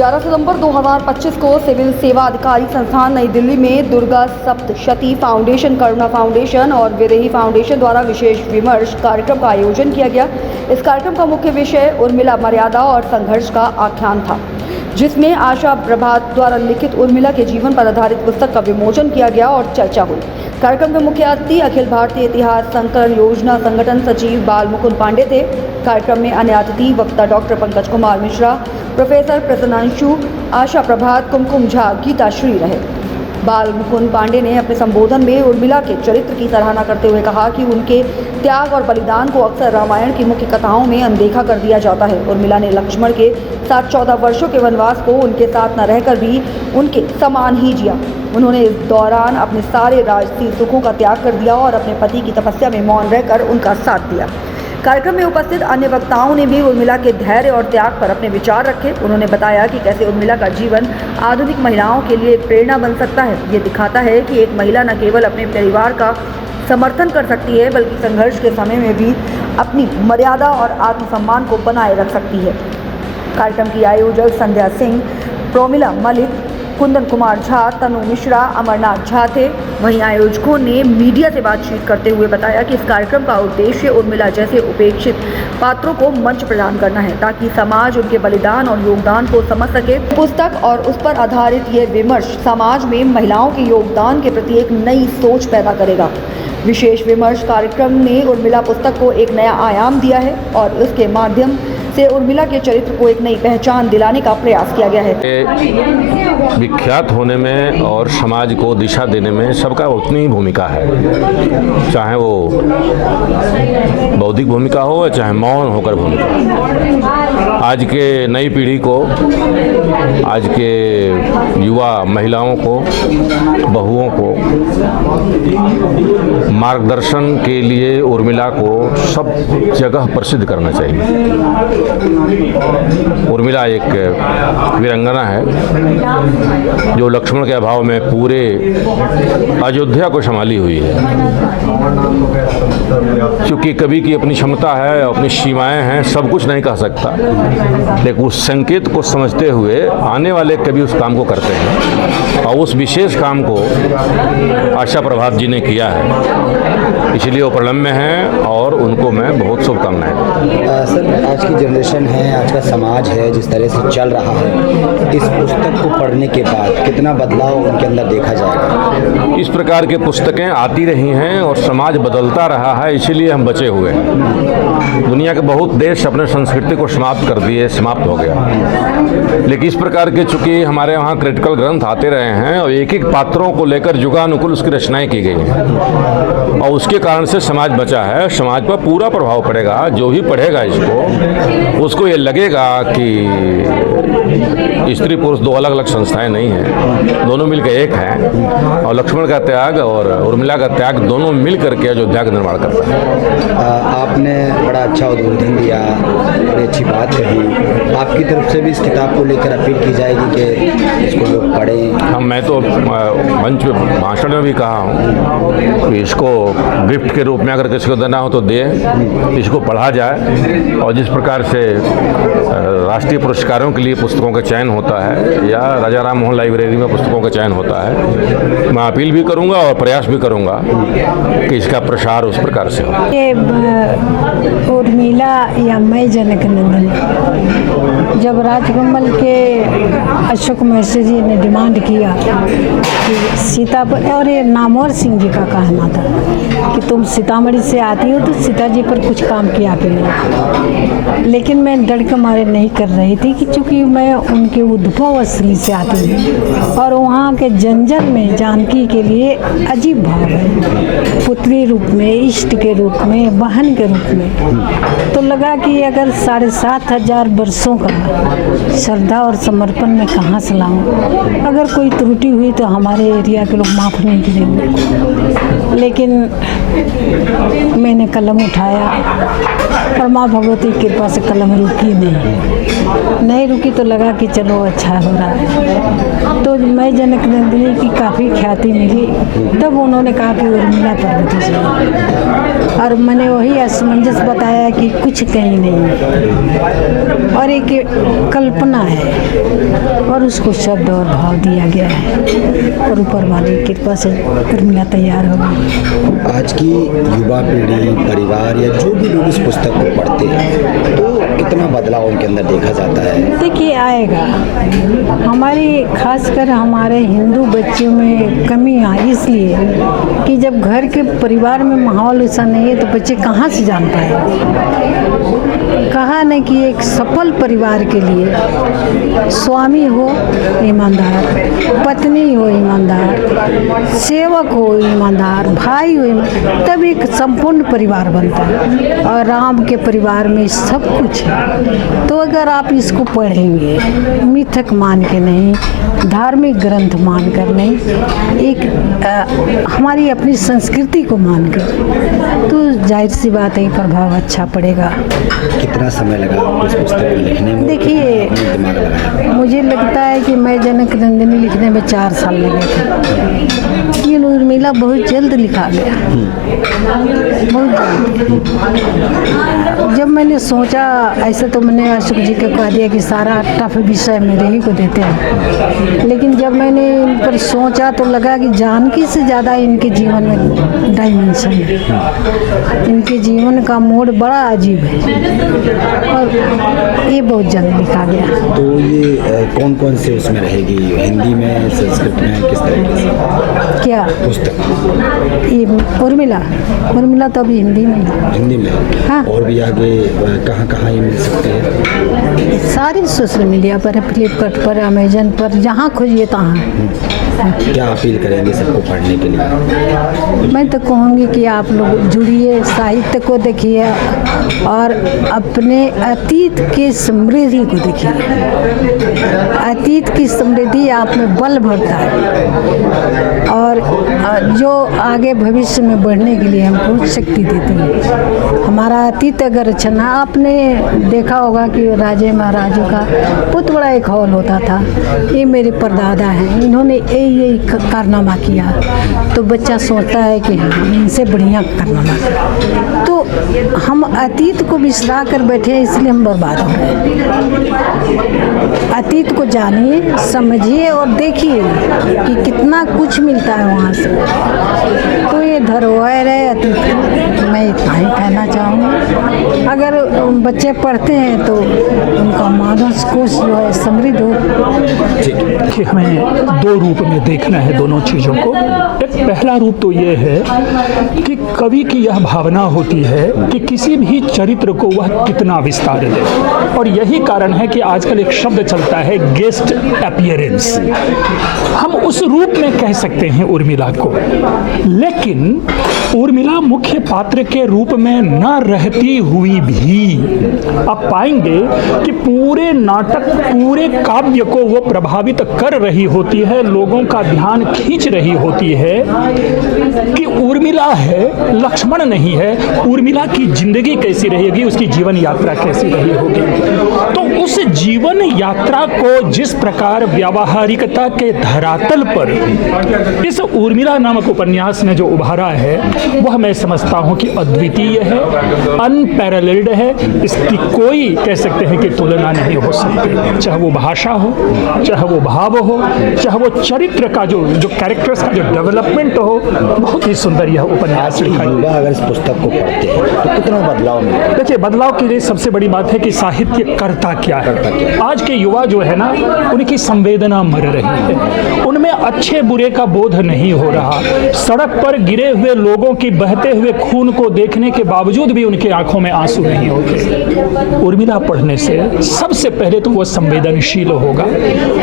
11 सितंबर 2025 को सिविल सेवा अधिकारी संस्थान नई दिल्ली में दुर्गा सप्तशती फाउंडेशन, करुणा फाउंडेशन और विदेही फाउंडेशन द्वारा विशेष विमर्श कार्यक्रम का आयोजन किया गया। इस कार्यक्रम का मुख्य विषय उर्मिला मर्यादा और संघर्ष का आख्यान था, जिसमें आशा प्रभात द्वारा लिखित उर्मिला के जीवन पर आधारित पुस्तक का विमोचन किया गया और चर्चा हुई। कार्यक्रम में मुख्य अतिथि अखिल भारतीय इतिहास संकलन योजना संगठन सचिव बाल मुकुंद पांडे थे। कार्यक्रम में अन्य अतिथि वक्ता डॉक्टर पंकज कुमार मिश्रा, प्रोफेसर प्रसन्नांशु, आशा प्रभात, कुमकुम झा, गीता श्री रहे। बाल मुकुंद पांडे ने अपने संबोधन में उर्मिला के चरित्र की सराहना करते हुए कहा कि उनके त्याग और बलिदान को अक्सर रामायण की मुख्य कथाओं में अनदेखा कर दिया जाता है। उर्मिला ने लक्ष्मण के साथ 14 वर्षों के वनवास को उनके साथ न रहकर भी उनके समान ही जिया। उन्होंने इस दौरान अपने सारे राजसी सुखों का त्याग कर दिया और अपने पति की तपस्या में मौन रहकर उनका साथ दिया। कार्यक्रम में उपस्थित अन्य वक्ताओं ने भी उर्मिला के धैर्य और त्याग पर अपने विचार रखे। उन्होंने बताया कि कैसे उर्मिला का जीवन आधुनिक महिलाओं के लिए एक प्रेरणा बन सकता है। ये दिखाता है कि एक महिला न केवल अपने परिवार का समर्थन कर सकती है, बल्कि संघर्ष के समय में भी अपनी मर्यादा और आत्मसम्मान को बनाए रख सकती है। कार्यक्रम की आयोजक संध्या सिंह, प्रोमिला मलिक, कुंदन कुमार झा, तनु मिश्रा, अमरनाथ झा थे। वहीं आयोजकों ने मीडिया से बातचीत करते हुए बताया कि इस कार्यक्रम का उद्देश्य उर्मिला जैसे उपेक्षित पात्रों को मंच प्रदान करना है, ताकि समाज उनके बलिदान और योगदान को समझ सके। पुस्तक और उस पर आधारित ये विमर्श समाज में महिलाओं के योगदान के प्रति एक नई सोच पैदा करेगा। विशेष विमर्श कार्यक्रम ने उर्मिला पुस्तक को एक नया आयाम दिया है और उसके माध्यम से उर्मिला के चरित्र को एक नई पहचान दिलाने का प्रयास किया गया है। विख्यात होने में और समाज को दिशा देने में सबका उतनी ही भूमिका है, चाहे वो बौद्धिक भूमिका हो या चाहे मौन होकर भूमिका। आज के नई पीढ़ी को, आज के युवा महिलाओं को, बहुओं को मार्गदर्शन के लिए उर्मिला को सब जगह प्रसिद्ध करना चाहिए। उर्मिला एक वीरांगना है जो लक्ष्मण के अभाव में पूरे अयोध्या को संभाली हुई है। क्योंकि कवि की अपनी क्षमता है, अपनी सीमाएं हैं, सब कुछ नहीं कह सकता, लेकिन उस संकेत को समझते हुए आने वाले कवि उस काम को करते हैं और उस विशेष काम को आशा प्रभात जी ने किया है, इसलिए वो प्रणम्य हैं और उनको मैं बहुत शुभकामनाएं। सर, आज की जनरेशन है, आज का समाज है जिस तरह से चल रहा है, इस पुस्तक को पढ़ने के बाद कितना बदलाव उनके अंदर देखा जाएगा? इस प्रकार के पुस्तकें आती रही हैं और समाज बदलता रहा है, इसीलिए हम बचे हुए हैं। दुनिया के बहुत देश अपने संस्कृति को समाप्त कर दिए, समाप्त हो गया, लेकिन इस प्रकार के चूंकि हमारे वहाँ क्रिटिकल ग्रंथ आते रहे हैं और एक एक पात्रों को लेकर युगानुकूल उसकी रचनाएं की गई हैं और उसके कारण से समाज बचा है। समाज पर पूरा प्रभाव पड़ेगा। जो भी पढ़ेगा इसको, उसको ये लगेगा कि स्त्री पुरुष दो अलग अलग संस्थाएं नहीं हैं, दोनों मिलकर एक हैं और लक्ष्मण का त्याग और उर्मिला का त्याग दोनों मिल करके अयोध्या का निर्माण करता है। आपने बड़ा अच्छा उद्बोधन दिया, बड़ी अच्छी बात कही। आपकी तरफ से भी इस किताब को लेकर अपील की जाएगी कि इसको लोग पढ़ें? हाँ, मैं तो मंच पे भाषण में भी कहा हूँ कि इसको गिफ्ट के रूप में अगर किसी को देना हो तो दे, इसको पढ़ा जाए। और जिस प्रकार से राष्ट्रीय पुरस्कारों के लिए पुस्तकों का चयन होता है या राजा राम मोहन लाइब्रेरी में पुस्तकों का चयन होता है, मैं अपील भी करूंगा और प्रयास भी करूंगा कि इसका प्रसार उस प्रकार से हो। ये उर्मिला या मैं जनक नंदन, जब राजकमल के अशोक महर्षि जी ने डिमांड किया कि सीता पर, और ये नामवर सिंह जी का कहना था कि तुम सीतामढ़ी से आती हो तो सीता जी पर कुछ काम किया कि नहीं, लेकिन मैं डर के मारे नहीं कर रही थी कि चूँकि मैं उनके उद्भव स्थली से आती हूँ और वहाँ के जंजल में जानकी के लिए अजीब भाव है, पुत्री रूप में, इष्ट के रूप में, बहन के रूप में। तो लगा कि अगर 7,500 वर्षों का श्रद्धा और समर्पण में कहाँ से लाऊं। अगर कोई त्रुटि हुई तो हमारे एरिया के लोग माफ़ नहीं करेंगे, लेकिन मैंने कलम उठाया और माँ भगवती की कृपा से कलम रुकी नहीं रुकी तो लगा कि चलो अच्छा हो रहा है। तो मैं जनक नंदिनी की काफ़ी ख्याति मिली, तब उन्होंने कहा कि उर्मिला पर्वती से, और मैंने वही असमंजस बताया कि कुछ कहीं नहीं है और एक कल्पना है और उसको शब्द और भाव दिया गया है और ऊपर वाले की कृपा से उर्मिला तैयार हो गई। आज की युवा पीढ़ी, परिवार या जो भी लोग इस पुस्तक को पढ़ते हैं तो कितना बदलाव उनके अंदर देखा जाता है? देखिए आएगा, हमारी खासकर हमारे हिंदू बच्चों में कमी आई इसलिए कि जब घर के परिवार में माहौल ऐसा नहीं है तो बच्चे कहाँ से जान पाए। कहा न कि एक सफल परिवार के लिए स्वामी हो ईमानदार, पत्नी हो ईमानदार, सेवक हो ईमानदार, भाई हो ईमानदार, तब एक संपूर्ण परिवार बनता है और राम के परिवार में सब कुछ है। तो अगर आप इसको पढ़ेंगे मिथक मान के नहीं, धार्मिक ग्रंथ मान कर नहीं, एक हमारी अपनी संस्कृति को मानकर, तो जाहिर सी बात है प्रभाव अच्छा पड़ेगा। कितना समय लगा आपको इस पुस्तक को लिखने में? देखिए, दिमाग लगाया? मुझे लगता है कि मैं जनक नंदिनी लिखने में 4 साल लगे थे। ये उर्मिला बहुत जल्द लिखा गया, बहुत जल्द। जब मैंने सोचा, ऐसे तो मैंने अशोक जी को कह दिया कि सारा टफ विषय मेरे ही को देते हैं, लेकिन जब मैंने इन पर सोचा तो लगा कि जानकी से ज़्यादा इनके जीवन में डायमेंशन है, इनके जीवन का मोड़ बड़ा अजीब है और ये बहुत जल्द लिखा गया। तो ये कौन कौन से उसमें रहेगी? हिंदी में, संस्कृत में, किस तरीके से क्या पुस्तक? ये उर्मिला तो अभी हिंदी में है। हिंदी में? हाँ। और भी आगे कहाँ कहाँ ये मिल सकते हैं? सारी सोशल मीडिया पर, फ्लिपकार्ट पर, अमेजन पर, जहाँ खोजिए तहाँ। क्या अपील करेंगे सबको पढ़ने के लिए? मैं तो कहूँगी कि आप लोग जुड़िए, साहित्य को देखिए और अपने अतीत की समृद्धि को देखिए। अतीत की समृद्धि आप में बल भरता है और जो आगे भविष्य में बढ़ने के लिए हमको शक्ति देती है। हमारा अतीत अगर अच्छा ना, आपने देखा होगा कि राजे महाराजों का बहुत बड़ा एक हॉल होता था। ये मेरे परदादा हैं, इन्होंने यही कारनामा किया, तो बच्चा सोचता है कि हाँ इनसे बढ़िया कारनामा किया। तो हम अतीत को बिसरा कर बैठे हैं, इसलिए हम बर्बाद हो गए। अतीत को जानिए, समझिए और देखिए कि कितना कुछ मिलता है वहाँ से। तो ये धरोहर है अतीत की, मैं इतना ही कहना चाहूँगी। अगर बच्चे पढ़ते हैं तो उनका मानस कोश जो है समृद्ध हो। कि हमें 2 रूप में देखना है दोनों चीज़ों को। एक पहला रूप तो ये है कि कवि की यह भावना होती है कि किसी भी चरित्र को वह कितना विस्तार दे, और यही कारण है कि आजकल एक शब्द चलता है गेस्ट अपीयरेंस। हम उस रूप में कह सकते हैं उर्मिला को, लेकिन उर्मिला मुख्य पात्र के रूप में न रहती हुई भी आप पाएंगे कि पूरे नाटक, पूरे काव्य को वो प्रभावित कर रही होती है, लोगों का ध्यान खींच रही होती है कि उर्मिला है, लक्ष्मण नहीं है। उर्मिला की जिंदगी कैसी रहेगी, उसकी जीवन यात्रा कैसी रही होगी। तो उस जीवन यात्रा को जिस प्रकार व्यावहारिकता के धरातल पर इस उर्मिला नामक उपन्यास ने जो उभारा है, वह मैं समझता हूं कि अद्वितीय है, अनपैरेलल्ड है। इसकी कोई कह सकते हैं कि तुलना नहीं हो सकती, चाहे वो भाषा हो, चाहे वो भाव हो, चाहे वो चरित्र का जो कैरेक्टर्स का जो डेवलपमेंट हो। बहुत ही सुंदर यह उपन्यास लिखा है। अगर इस पुस्तक को पढ़ते हैं तो कितना बदलाव मिलता है? देखिए, बदलाव के लिए सबसे बड़ी बात है कि साहित्य करता क्या है। आज के युवा जो है ना, उनकी संवेदना मर रही है, उनमें अच्छे बुरे का बोध नहीं हो रहा। सड़क पर गिरे हुए लोगों की बहते हुए खून को देखने के बावजूद भी उनकी आंखों में आंसू नहीं होते। उर्मिला पढ़ने से सबसे पहले तो वो संवेदनशील होगा।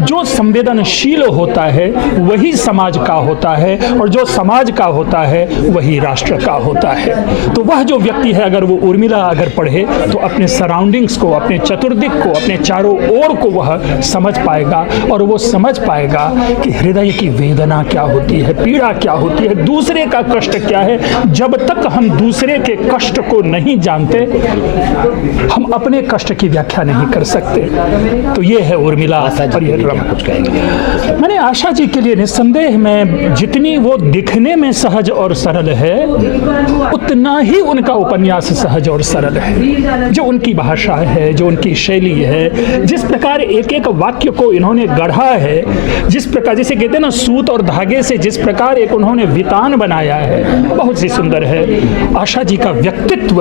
जो संवेदनशील होता है वही समाज का होता है, और जो समाज का होता है वही राष्ट्र का होता है। तो वह जो व्यक्ति है, अगर वो उर्मिला अगर पढ़े तो अपने सराउंडिंग्स को, अपने चतुर्दिक को, अपने चारों ओर को वह समझ पाएगा, और वो समझ पाएगा कि हृदय की वेदना क्या होती है, पीड़ा क्या होती है, दूसरे का कष्ट क्या है। जब तक हम दूसरे के कष्ट को नहीं जानते, हम अपने कष्ट की व्याख्या नहीं कर सकते। तो ये है उर्मिला और ये रम। मैंने आशा जी के लिए निस्संदेह में जितनी वो दिखने में सहज और सरल है, उतना ही उनका उपन्यास सहज और सरल है। जो उनकी भाषा है, जो उनकी शैली है, जिस प्रकार एक एक वाक्य को इन्होंने गढ़ा है, जिस प्रकार जैसे कहते हैं ना सूत और धागे से जिस प्रकार एक उन्होंने वितान बनाया है, बहुत ही सुंदर है। आशा जी का व्यक्तित्व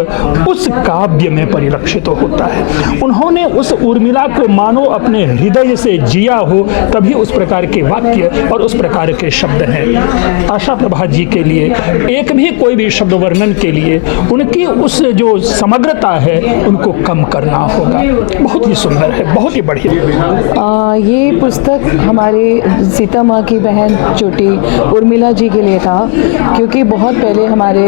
उस काव्य में परिलक्षित होता है। उन्होंने उस उर्मिला को मानो अपने हृदय से जिया हो, तभी उस प्रकार के वाक्य और उस प्रकार के शब्द हैं। आशा प्रभा जी के लिए एक भी कोई भी शब्द वर्णन के लिए उनकी उस जो समग्रता है उनको कम करना होगा। बहुत ही सुंदर है, बहुत ही बढ़िया। ये पुस्तक हमारे सीता माँ की बहन छोटी उर्मिला जी के लिए था, क्योंकि बहुत पहले हमारे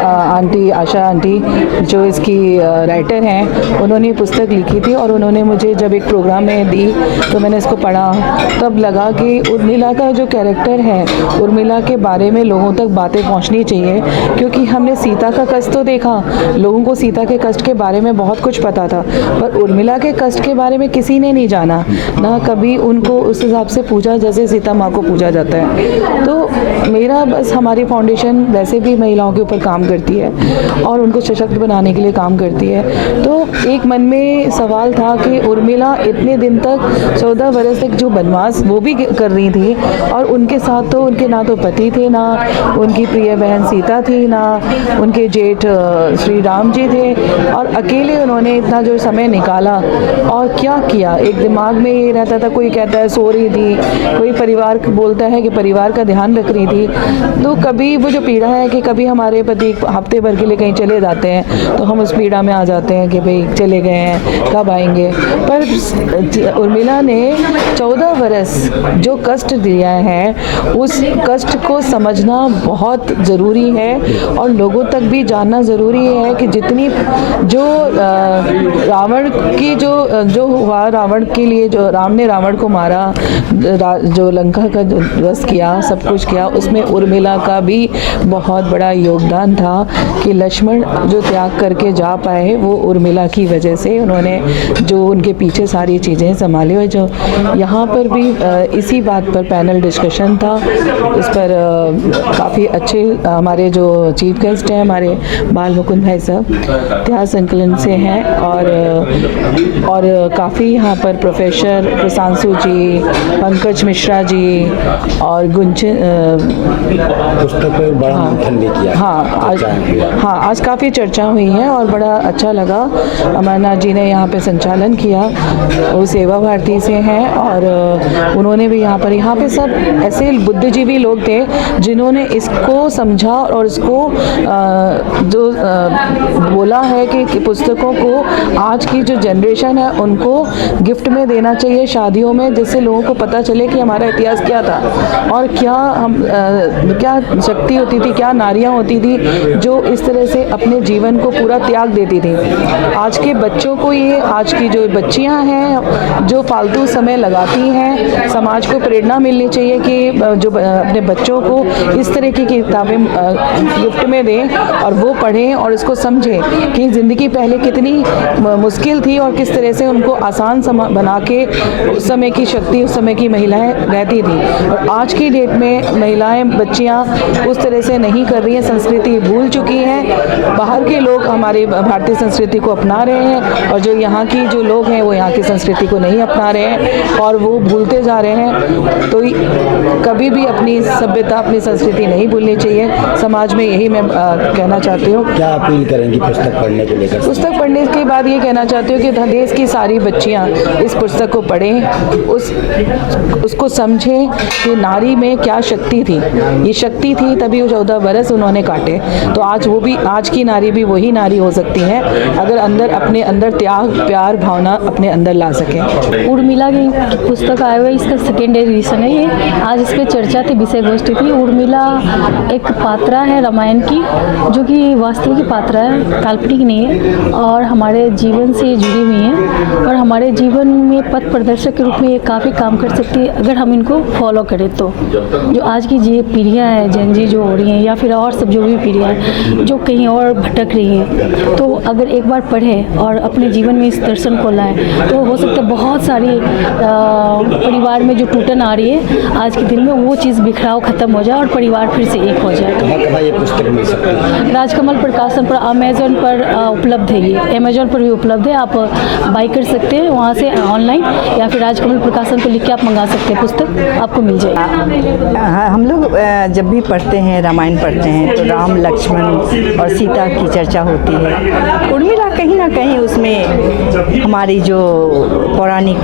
आंटी आशा आंटी जो इसकी राइटर हैं, उन्होंने पुस्तक लिखी थी और उन्होंने मुझे जब एक प्रोग्राम में दी तो मैंने इसको पढ़ा। तब लगा कि उर्मिला का जो कैरेक्टर है, उर्मिला के बारे में लोगों तक बातें पहुंचनी चाहिए, क्योंकि हमने सीता का कष्ट तो देखा, लोगों को सीता के कष्ट के बारे में बहुत कुछ पता था, पर उर्मिला के कष्ट के बारे में किसी ने नहीं जाना, ना कभी उनको उस हिसाब से पूजा जैसे सीता माँ को पूजा जाता है। तो मेरा बस हमारी फाउंडेशन वैसे भी महिलाओं के ऊपर काम करती है और उनको सशक्त बनाने के लिए काम करती है। तो एक मन में सवाल था कि उर्मिला इतने दिन तक 14 वर्ष तक जो बनवास वो भी कर रही थी, और उनके साथ तो उनके ना तो पति थे, ना उनकी प्रिय बहन सीता थी, ना उनके जेठ श्री राम जी थे, और अकेले उन्होंने इतना जो समय निकाला और क्या किया। एक दिमाग में ये रहता था, कोई कहता है सो रही थी, कोई परिवार बोलता है कि परिवार का ध्यान रख रही थी। तो कभी वो जो पीड़ा है कि कभी हमारे पति हफ्ते भर के लिए कहीं चले जाते हैं तो हम उस पीड़ा में आ जाते हैं कि भाई चले गए हैं, कब आएंगे। पर उर्मिला ने 14 वर्ष जो कष्ट दिया है, उस कष्ट को समझना बहुत ज़रूरी है और लोगों तक भी जानना ज़रूरी है कि जितनी जो रावण की जो हुआ, रावण के लिए जो राम ने रावण को मारा, जो लंका का ध्वस्त किया, सब कुछ किया, उसमें उर्मिला का भी बहुत बड़ा योगदान था कि लक्ष्मण जो त्याग करके जा पाए वो उर्मिला की वजह से। उन्होंने जो उनके पीछे सारी चीज़ें संभाली, और जो यहाँ पर भी इसी बात पर पैनल डिस्कशन था। इस पर काफ़ी अच्छे हमारे जो चीफ गेस्ट हैं, हमारे बाल मुकुंद भाई साहब इतिहास संकलन से हैं, और काफ़ी यहाँ पर प्रोफेसर प्रशांशु जी, पंकज मिश्रा जी और गुंजन पुस्तक पर बड़ा मंथन भी किया। आज काफ़ी चर्चा हुई है और बड़ा अच्छा लगा। अमरनाथ जी ने यहाँ पे संचालन किया, वो सेवा भारती से हैं, और उन्होंने भी यहाँ पे सब ऐसे बुद्धिजीवी लोग थे जिन्होंने इसको समझा और इसको जो बोला है कि पुस्तकों को आज की जो जनरेशन है उनको गिफ्ट में देना चाहिए शादियों में, जिससे लोगों को पता चले कि हमारा इतिहास क्या था और क्या हम क्या शक्ति होती थी, क्या नारियां होती थी जो इस तरह से अपने जीवन को पूरा त्याग देती थी। आज के बच्चों को ये, आज की जो बच्चियां हैं जो फालतू समय लगाती हैं, समाज को प्रेरणा मिलनी चाहिए कि जो अपने बच्चों को इस तरह की किताबें गिफ्ट में दें और वो पढ़ें और इसको समझें कि ज़िंदगी पहले कितनी मुश्किल थी और किस तरह से उनको आसान बना के उस समय की शक्ति, उस समय की महिलाएं रहती थी। और आज की डेट में महिलाएं, बच्चियां उस तरह से नहीं कर रही हैं, संस्कृति भूल चुकी हैं। बाहर के लोग हमारे भारतीय संस्कृति को अपना रहे हैं और जो यहाँ की जो लोग हैं वो यहाँ की संस्कृति को नहीं अपना रहे हैं और वो भूलते जा रहे हैं। तो कभी भी अपनी सभ्यता, अपनी संस्कृति नहीं भूलनी चाहिए। समाज में यही मैं कहना चाहती हूँ। क्या अपील करेंगी पुस्तक पढ़ने को लेकर? पुस्तक पढ़ने के बाद ये कहना चाहती हूँ कि देश की सारी बच्चियाँ इस पुस्तक को पढ़ें, उसको समझें कि नारी में क्या शक्ति थी। ये शक्ति थी तभी वो 14 बरस उन्होंने काटे। तो आज की नारी भी वही नारी हो सकती है अगर अपने अंदर त्याग, प्यार, भावना अपने अंदर ला सकें। उर्मिला की पुस्तक आया हुआ है, इसका सेकेंड एडिशन है ये। आज इस पर चर्चा थी, विषय गोष्ठी थी। उर्मिला एक पात्रा है रामायण की, जो कि वास्तविक पात्रा है, काल्पनिक नहीं है और हमारे जीवन से जुड़ी हुई है और हमारे जीवन में पथ प्रदर्शक के रूप में ये काफ़ी काम कर सकती है अगर हम इनको फॉलो करें। तो जो आज की जो पीढ़ियाँ हैं, जेन जी जो हो रही हैं या फिर और सब जो भी पीढ़ियाँ हैं जो कहीं और भटक रही हैं, तो अगर एक बार पढ़ें और अपने जीवन में इस दर्शन को लाएं तो हो सकता है बहुत सारी परिवार में जो टूटन आ रही है आज के दिन में, वो चीज़ बिखराव खत्म हो जाए और परिवार फिर से एक हो जाए। कहाँ ये पुस्तक मिल सकती है? राजकमल प्रकाशन पर अमेज़न पर उपलब्ध है, ये अमेज़न पर भी उपलब्ध है, आप बाई कर सकते हैं वहाँ से ऑनलाइन, या फिर राजकमल प्रकाशन पर लिख के आप मंगा सकते हैं, पुस्तक आपको मिल जाएगी। हम लोग जब भी पढ़ते हैं, रामायण पढ़ते हैं, तो राम लक्ष्मण और सीता की चर्चा होती है। उर्मिला कहीं ना कहीं उसमें हमारी जो पौराणिक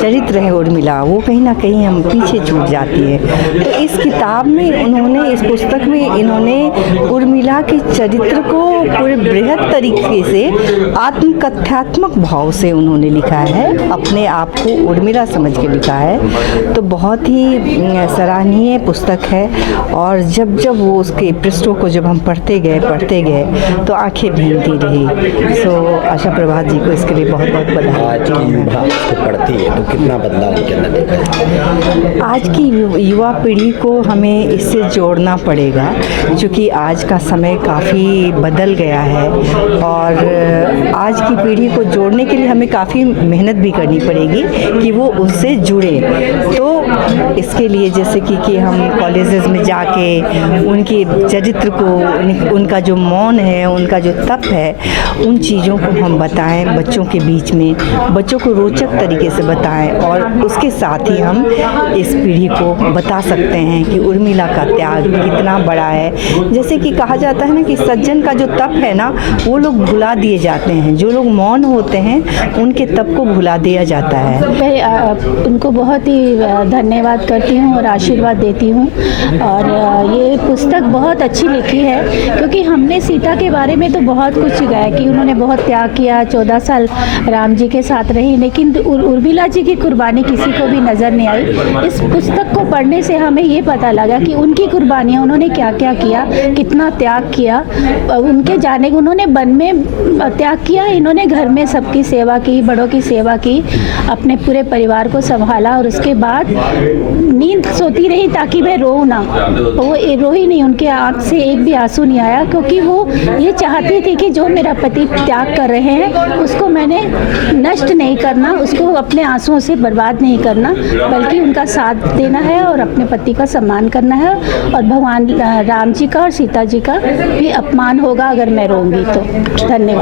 चरित्र है उर्मिला, वो कहीं ना कहीं हम पीछे छूट जाती है। तो इस किताब में उन्होंने, इस पुस्तक में इन्होंने उर्मिला के चरित्र को पूरे बृहद तरीके से आत्मकथ्यात्मक भाव से उन्होंने लिखा है, अपने आप को उर्मिला समझ के लिखा है। तो बहुत ही सराहनीय पुस्तक है, और जब जब वो उसके पृष्ठों को जब हम पढ़ते गए तो आंखें भीगती रही। सो आशा प्रभात जी को इसके लिए बहुत बहुत बधाई। आज की युवा को पढ़ती है तो कितना बदलाव उनके अंदर देखा है? आज की युवा पीढ़ी को हमें इससे जोड़ना पड़ेगा, क्योंकि आज का समय काफ़ी बदल गया है, और आज की पीढ़ी को जोड़ने के लिए हमें काफ़ी मेहनत भी करनी पड़ेगी कि वो उससे जुड़े। तो इसके लिए जैसे कि हम कॉलेजेस में जाके उनके चरित्र को, उनका जो मौन है, उनका जो तप है, उन चीज़ों को हम बताएं बच्चों के बीच में, बच्चों को रोचक तरीके से बताएं, और उसके साथ ही हम इस पीढ़ी को बता सकते हैं कि उर्मिला का त्याग कितना बड़ा है। जैसे कि कहा जाता है ना कि सज्जन का जो तप है ना, वो लोग भुला दिए जाते हैं, जो लोग मौन होते हैं उनके तप को भुला दिया जाता है। मैं उनको बहुत ही धन्यवाद करती हूँ और आशीर्वाद देती हूँ, और ये पुस्तक बहुत अच्छी लिखी है, क्योंकि हमने सीता के बारे में तो बहुत कुछ गाया कि उन्होंने बहुत त्याग किया, 14 साल राम जी के साथ रही, लेकिन उर्मिला जी की कुर्बानी किसी को भी नज़र नहीं आई। इस पुस्तक को पढ़ने से हमें ये पता लगा कि उनकी कुर्बानियाँ, उन्होंने क्या क्या किया, कितना त्याग किया, उनके जाने, उन्होंने वन में त्याग किया, इन्होंने घर में सबकी सेवा की, बड़ों की सेवा की, अपने पूरे परिवार को संभाला, और उसके बाद नींद सोती रही ताकि मैं रोऊं ना। वो रोई नहीं, उनके आँख से एक भी आंसू नहीं आया, क्योंकि वो ये चाहती थी कि जो मेरा पति त्याग कर रहे हैं उसको मैंने नष्ट नहीं करना, उसको अपने आंसुओं से बर्बाद नहीं करना, बल्कि उनका साथ देना है और अपने पति का सम्मान करना है। और भगवान राम जी का और सीता जी का भी अपमान होगा अगर मैं रोऊंगी तो। धन्यवाद।